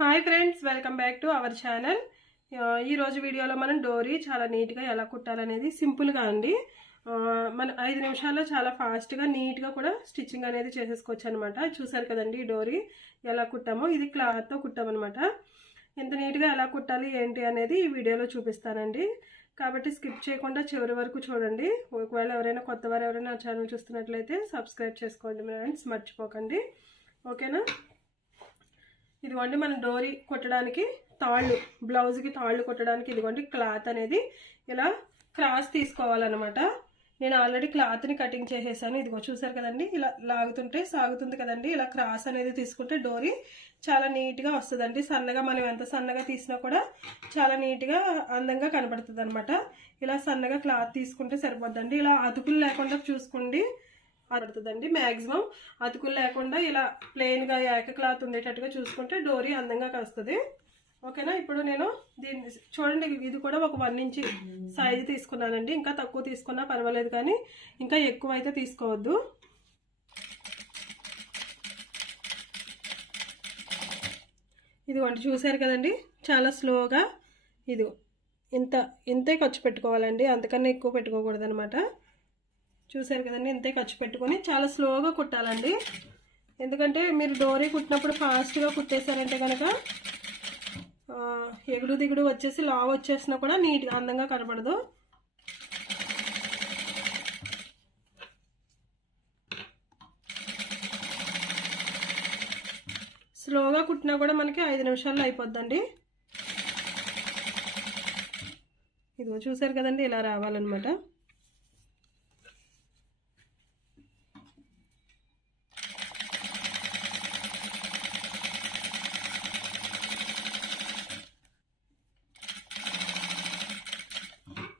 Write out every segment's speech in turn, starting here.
Hi friends, welcome back to our channel. ఈ రోజు వీడియోలో మనం డోరీ చాలా నీట్గా ఎలా కుట్టాలనేది సింపుల్గా అండి మన 5 నిమిషాల్లో చాలా ఫాస్ట్గా నీట్గా కూడా స్టిచ్చింగ్ అనేది చేసేసుకోవచ్చు అనమాట. చూసారు కదండి డోరీ ఎలా కుట్టామో. ఇది క్లాత్తో కుట్టామన్నమాట. ఎంత నీట్గా ఎలా కుట్టాలి ఏంటి అనేది ఈ వీడియోలో చూపిస్తానండి. కాబట్టి స్కిప్ చేయకుండా చివరి వరకు చూడండి. ఒకవేళ ఎవరైనా కొత్తవారు ఎవరైనా నా ఛానల్ చూస్తున్నట్లయితే సబ్స్క్రైబ్ చేసుకోండి ఫ్రెండ్స్, మర్చిపోకండి. ఓకేనా? ఇదిగోండి మనం డోరీ కుట్టడానికి తాళ్ళు, బ్లౌజ్కి తాళ్ళు కుట్టడానికి ఇదిగోండి క్లాత్ అనేది ఇలా క్రాస్ తీసుకోవాలన్నమాట. నేను ఆల్రెడీ క్లాత్ని కటింగ్ చేసేసాను. ఇదిగో చూసారు కదండి, ఇలా లాగుతుంటే సాగుతుంది కదండి. ఇలా క్రాస్ అనేది తీసుకుంటే డోరీ చాలా నీట్గా వస్తుందండి. సన్నగా మనం ఎంత సన్నగా తీసినా కూడా చాలా నీట్గా అందంగా కనబడుతుంది అనమాట. ఇలా సన్నగా క్లాత్ తీసుకుంటే సరిపోద్దండి. ఇలా అతుకులు లేకుండా చూసుకోండి, పడుతుందండి. మ్యాక్సిమం అతుకులు లేకుండా ఇలా ప్లెయిన్గా ఏక క్లాత్ ఉండేటట్టుగా చూసుకుంటే డోరీ అందంగా వస్తుంది. ఓకేనా? ఇప్పుడు నేను దీన్ని చూడండి, ఇది కూడా ఒక 1 ఇంచ్ సైజు తీసుకున్నానండి. ఇంకా తక్కువ తీసుకున్నా పర్వాలేదు, కానీ ఇంకా ఎక్కువ అయితే తీసుకోవద్దు. ఇదిగోండి చూసారు కదండి, చాలా స్లోగా ఇదిగో ఇంతే ఖర్చు పెట్టుకోవాలండి, అంతకన్నా ఎక్కువ పెట్టుకోకూడదు అనమాట. చూసారు కదండి, ఇంతే ఖర్చు పెట్టుకొని చాలా స్లోగా కుట్టాలండి. ఎందుకంటే మీరు డోరీ కుట్టినప్పుడు ఫాస్ట్గా కుట్టేశారంటే కనుక ఎగుడు దిగుడు వచ్చేసి లావ్ వచ్చేసినా కూడా నీట్గా అందంగా కనపడదు. స్లోగా కుట్టినా కూడా మనకి 5 నిమిషాల్లో అయిపోద్దండి. ఇదిగో చూసారు కదండి, ఇలా రావాలన్నమాట.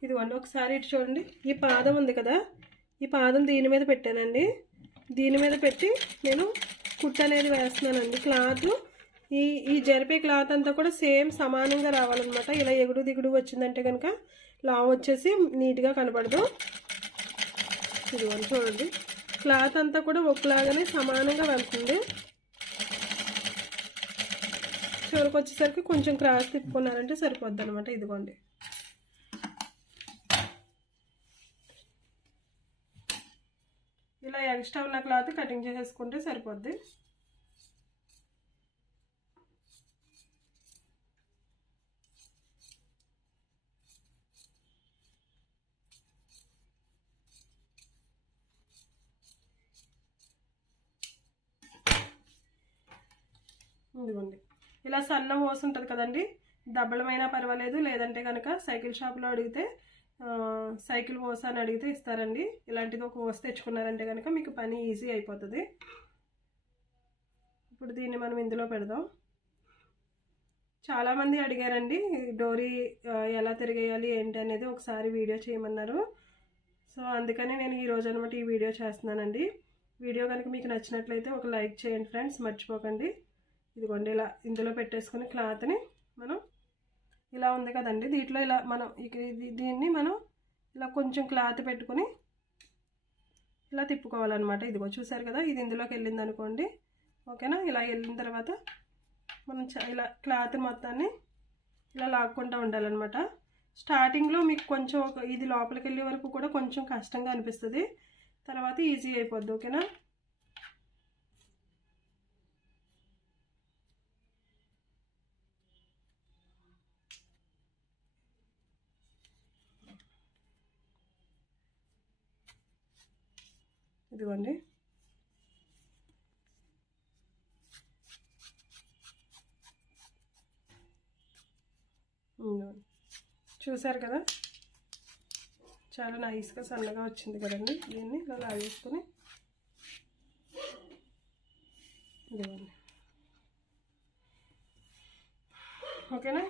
ఇదిగోండి ఒకసారి ఇటు చూడండి, ఈ పాదం ఉంది కదా, ఈ పాదం దీని మీద పెట్టానండి. దీని మీద పెట్టి నేను కుట్టు అనేది వేస్తున్నానండి. క్లాత్ ఈ జరిపే క్లాత్ అంతా కూడా సేమ్ సమానంగా రావాలన్నమాట. ఇలా ఎగుడు దిగుడు వచ్చిందంటే కనుక లావ్ వచ్చేసి నీట్గా కనపడదు. ఇదిగోండి చూడండి, క్లాత్ అంతా కూడా ఒకలాగానే సమానంగా వెళ్తుంది. చివరికి వచ్చేసరికి కొంచెం క్రాస్ తిప్పుకున్నారంటే సరిపోద్ది అనమాట. ఇదిగోండి ఇలా ఎక్స్ట్రా ఉన్న క్లాత్ కటింగ్ చేసేసుకుంటే సరిపోద్ది. ఇదిగోండి ఇలా సన్న హోస్ ఉంటుంది కదండి, దబ్బలమైనా పర్వాలేదు, లేదంటే కనుక సైకిల్ షాప్లో అడిగితే సైకిల్ హోస్ అని అడిగితే ఇస్తారండి. ఇలాంటిది ఒక హోస్ తెచ్చుకున్నారంటే కనుక మీకు పని ఈజీ అయిపోతుంది. ఇప్పుడు దీన్ని మనం ఇందులో పెడదాం. చాలామంది అడిగారండి డోరీ ఎలా తిరిగేయాలి ఏంటి అనేది ఒకసారి వీడియో చేయమన్నారు. సో అందుకని నేను ఈరోజు అనమాట ఈ వీడియో చేస్తున్నానండి. వీడియో కనుక మీకు నచ్చినట్లయితే ఒక లైక్ చేయండి ఫ్రెండ్స్, మర్చిపోకండి. ఇదిగోండి ఇలా ఇందులో పెట్టేసుకుని క్లాత్ని మనం ఇలా ఉంది కదండి, దీంట్లో ఇలా మనం దీన్ని మనం ఇలా కొంచెం క్లాత్ పెట్టుకుని ఇలా తిప్పుకోవాలన్నమాట. ఇదిగో చూసారు కదా, ఇది ఇందులోకి వెళ్ళింది అనుకోండి. ఓకేనా? ఇలా వెళ్ళిన తర్వాత మనం ఇలా క్లాత్ మొత్తాన్ని ఇలా లాక్కుంటూ ఉండాలన్నమాట. స్టార్టింగ్లో మీకు కొంచెం ఇది లోపలికి వెళ్ళే వరకు కూడా కొంచెం కష్టంగా అనిపిస్తుంది, తర్వాత ఈజీ అయిపోద్ది. ఓకేనా? ఇదిగోండి చూసారు కదా, చాలా నైస్గా సన్నగా వచ్చింది కదండి. దీన్ని ఇలా లాగేసుకొని ఇదిగోండి. ఓకేనా?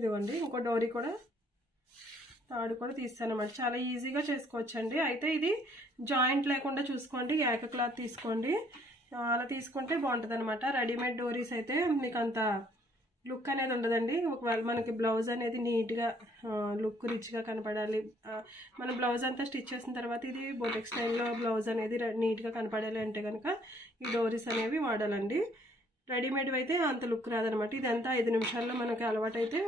ఇదిగోండి ఇంకో డోరీ కూడా తాడు కూడా తీస్తానమాట. చాలా ఈజీగా చేసుకోవచ్చండి. అయితే ఇది జాయింట్ లేకుండా చూసుకోండి, ఏక క్లాత్ తీసుకోండి. అలా తీసుకుంటే బాగుంటుంది అనమాట. రెడీమేడ్ డోరీస్ అయితే మీకు అంత లుక్ అనేది ఉండదండి. ఒకవేళ మనకి బ్లౌజ్ అనేది నీట్గా లుక్ రిచ్గా కనపడాలి, మన బ్లౌజ్ అంతా స్టిచ్ చేసిన తర్వాత ఇది బోటెక్ స్టైల్లో బ్లౌజ్ అనేది నీట్గా కనపడాలి అంటే కనుక ఈ డోరీస్ అనేవి వాడాలండి. రెడీమేడ్ అయితే అంత లుక్ రాదనమాట. ఇదంతా 5 నిమిషాల్లో మనకి అలవాటు అయితే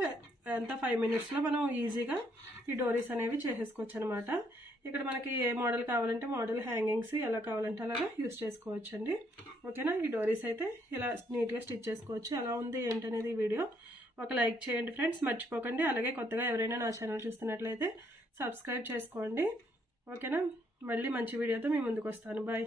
అంతా 5 మినిట్స్లో మనం ఈజీగా ఈ డోరీస్ అనేవి చేసేసుకోవచ్చు అనమాట. ఇక్కడ మనకి ఏ మోడల్ కావాలంటే మోడల్, హ్యాంగింగ్స్ ఎలా కావాలంటే అలాగా యూస్ చేసుకోవచ్చు అండి. ఓకేనా, ఈ డోరీస్ అయితే ఇలా నీట్గా స్టిచ్ చేసుకోవచ్చు. ఎలా ఉంది ఏంటనేది ఈ వీడియో ఒక లైక్ చేయండి ఫ్రెండ్స్, మర్చిపోకండి. అలాగే కొత్తగా ఎవరైనా నా ఛానల్ చూస్తున్నట్లయితే సబ్స్క్రైబ్ చేసుకోండి. ఓకేనా, మళ్ళీ మంచి వీడియోతో మీ ముందుకు వస్తాను. బాయ్.